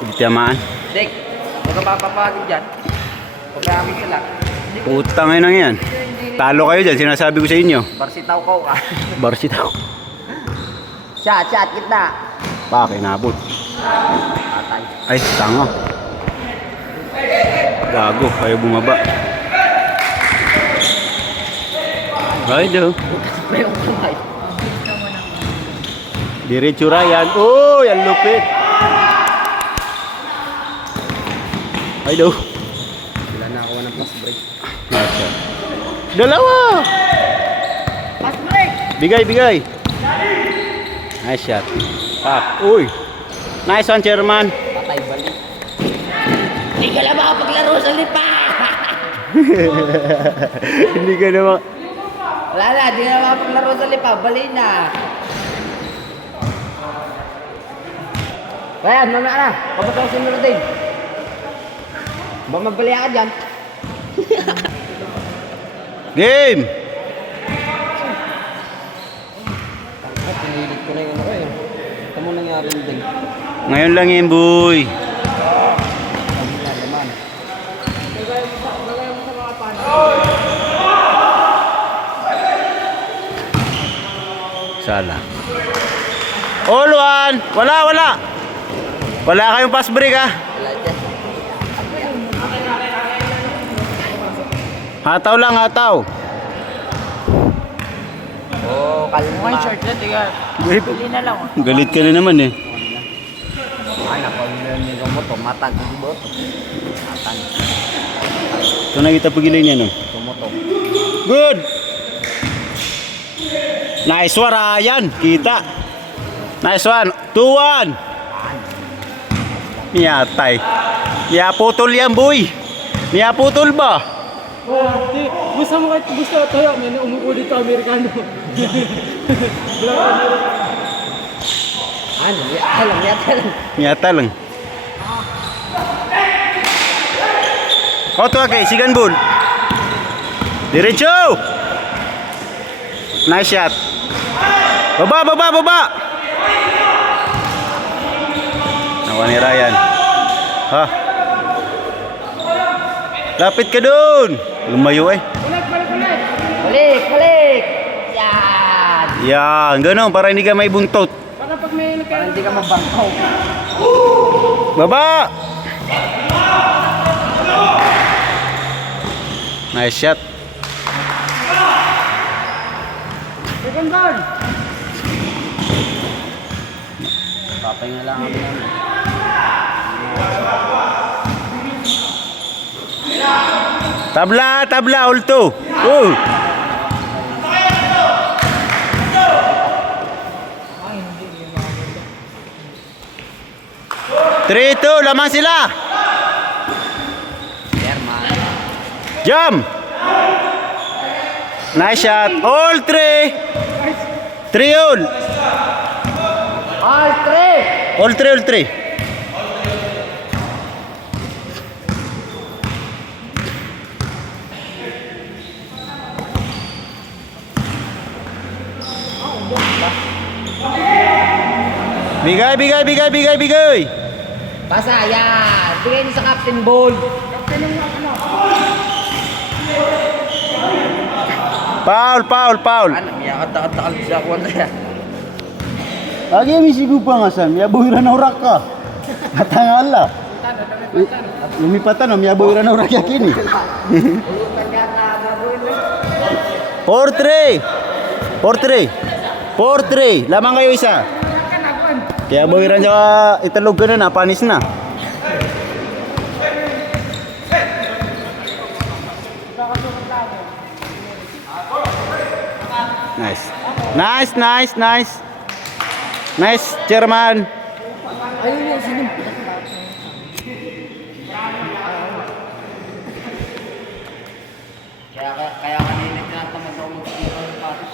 Hindi tiyamaan. Dek, huwag ka papapagod dyan. Huwag ka amin sila. Utang ngayon lang yan. Talo kayo dyan, sinasabi ko sa inyo. Barsitaw ka. Barsit ako. Shot, kita. Kinabot. Atay. Ay, tanga. Gago, kayo bumaba. Ay, do. May umay. Diretso Ryan. Oh, yan lupit. Ay, do. Wala na ako ng fast break. Nasa. Dalawa. Fast break! Bigay. Nice shot. Uy. Nice one, chairman. Patay balik. Hindi ka lang makapaglaro sa lipa! Hindi ka naman. Wala na, hindi ka lang makapaglaro sa lipa. Bali na. Kaya, mamaya na. Kapataw si Nuruddin. Ba mabali ka dyan? Game. Pinilit ko na yung ano eh. Ito mo nangyari din. Ngayon lang yun, boy. Sala. All one. Wala. Wala kayong pass break, ha? Wala dyan. Hataw lang, hataw. Oh, kalma. One short na, tiga. Bili na lang. Galit ka na naman, eh. Ay, napag-learning mo to. Matag, hindi ba? Matag. Ito na kita pagilay niya, no? Tumoto. Good. Nice one, Ryan. Kita. Nice one. 2-1. Miyatay. Miyaputol yan, boy. Miyaputol ba? Gusto mo kahit gusto tayo, may umupo dito Amerikano. Ano? Yata lang. Miyata lang. Oto, okay. Sigan bull. Diretso. Nice shot. Baba. Nakuha ni Ryan. Ha? Lapit ka dun. Lumayo eh. Balik. Yan. Yan. Ganun. Para hindi ka may buntot. Para pag may Para hindi ka mabangkaw. Baba. Nice shot. second down. Papahinga lang kami namin. Tabla. Ulto. 3-2. Lamang sila. Chairman. Jump. Nice shot. All 3. 3 all. All three. All 3. Bigay. Basa, yan. Bigay niyo sa Captain Boy. Foul. Ano? Miyakad-takal siya ako na yan. Lagi may sigo pa nga Sam. Miyabuhira na urak ka. Matangala. Lumipatan, miyabuhira na urak yakin eh. 4-3. Lamang kayo isa. Kaya buhiran siya italog ka na, panis na. Nice, chairman. Ayun yung sinim. Kaya kanina tinatamad ako mag-iwan ng patos.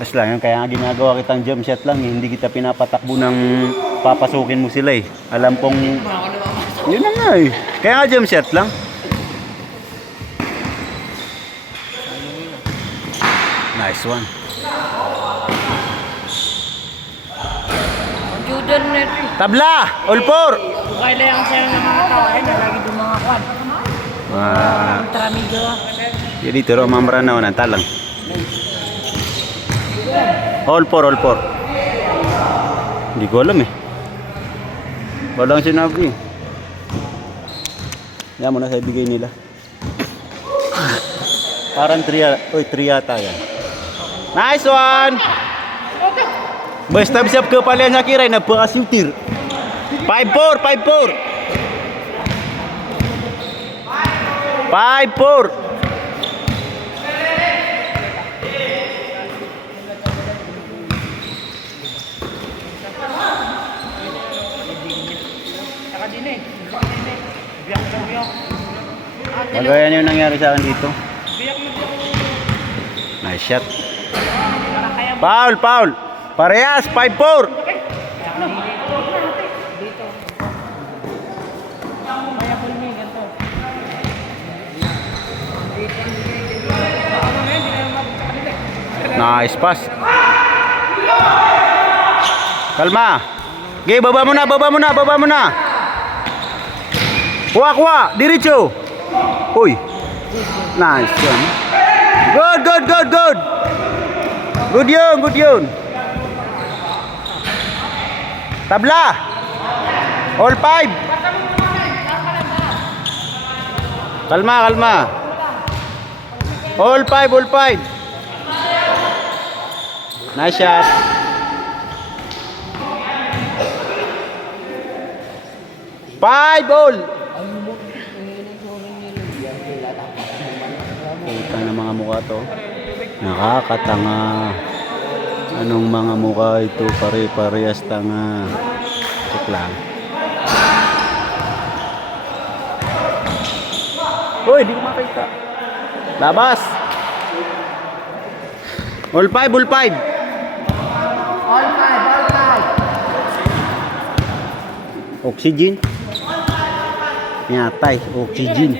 Mas lang yun, kaya nga ginagawa kitang jump shot lang eh. Hindi kita pinapatakbo ng papasukin mo sila eh. Alam kong... Yun na nga eh. Kaya nga jump shot lang. Nice one. Judo dyan na ito. Tabla! All four! Kaya lang siya ng mga tao. Ay, nalagi doon mga kwan. Tramigo. Jadi tiro mamra na wanan talang. All four, all four. Hindi ko alam eh. Walang sinabi. Yan mo na sa ibigay nila. Parang 3 yata yan. Nice one! Basta bisa ke palian sa kiray na pakasutir. 5-4, 5-4. 5-4. Magayan yung nangyari sa akin dito. Nice shot. Foul, foul. Parehas, 5-4. Nice pass. Kalma. Ge, baba mo na, baba mo na, baba mo na. Kuha, kuha. Diretso. Uy. Nice yun. Good, good, good, good. Good yun, good yun. Tabla. All 5. Kalma, kalma. All 5, all 5. Nice shot. Five all. Puta na mga mukha to. Nakakatanga. Anong mga mukha ito? Pare-parehas tanga. Check lang. Uy, di ko makita. Labas. All 5, all 5. All five, all five. Oxygen. Nyatay, oxygen.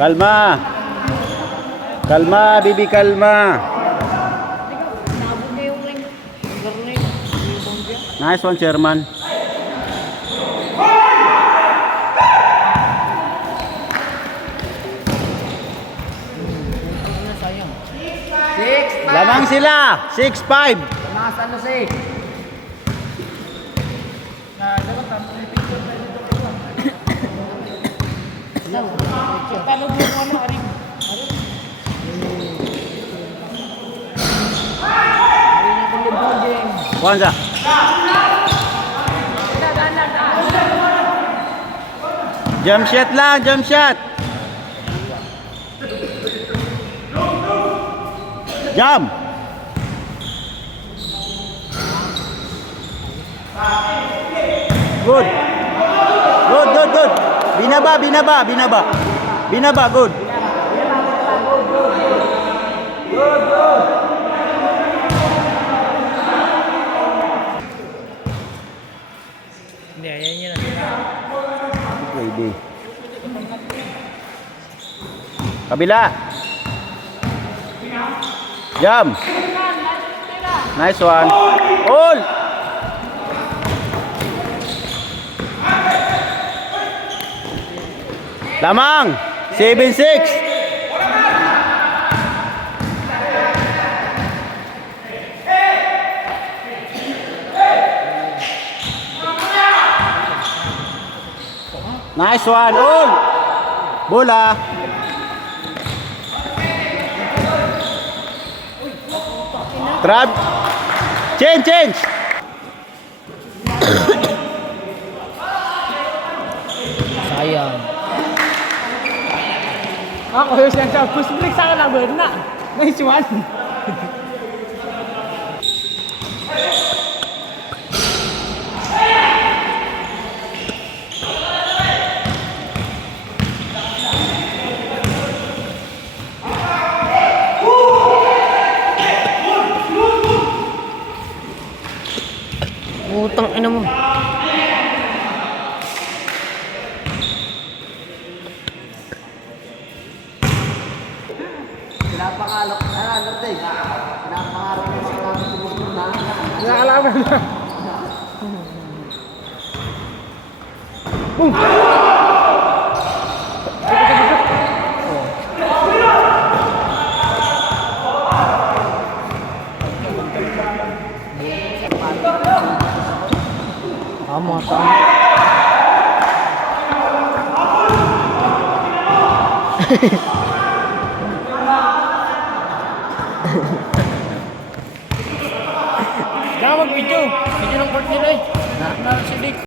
Kalma. Kalma, bibi, kalma. Nice one, Chairman. Lamang sila. 6-5. Nasa ano si? Kwanza. Jump shot lang, jump shot. Jump. Good. Good, good, good. Binaba, binaba, binaba. Binaba, good. Good, good. Hindi, ayan yun. Pwede. Kabila. Jump. Nice one. All. Lamang. 7-6. Nice one. All. Bola. Trap. Change, change. Sayang. Ako yung siya. Push break sa akin lang. Na. Nice one. Putang ina mo. Pinapangalok na natin. Pinapangarap ng mga kami sumubok na. Nakalaban na. Tama, tama. Kaya mag-video. Video ng court nila eh. Nakakala si Dick.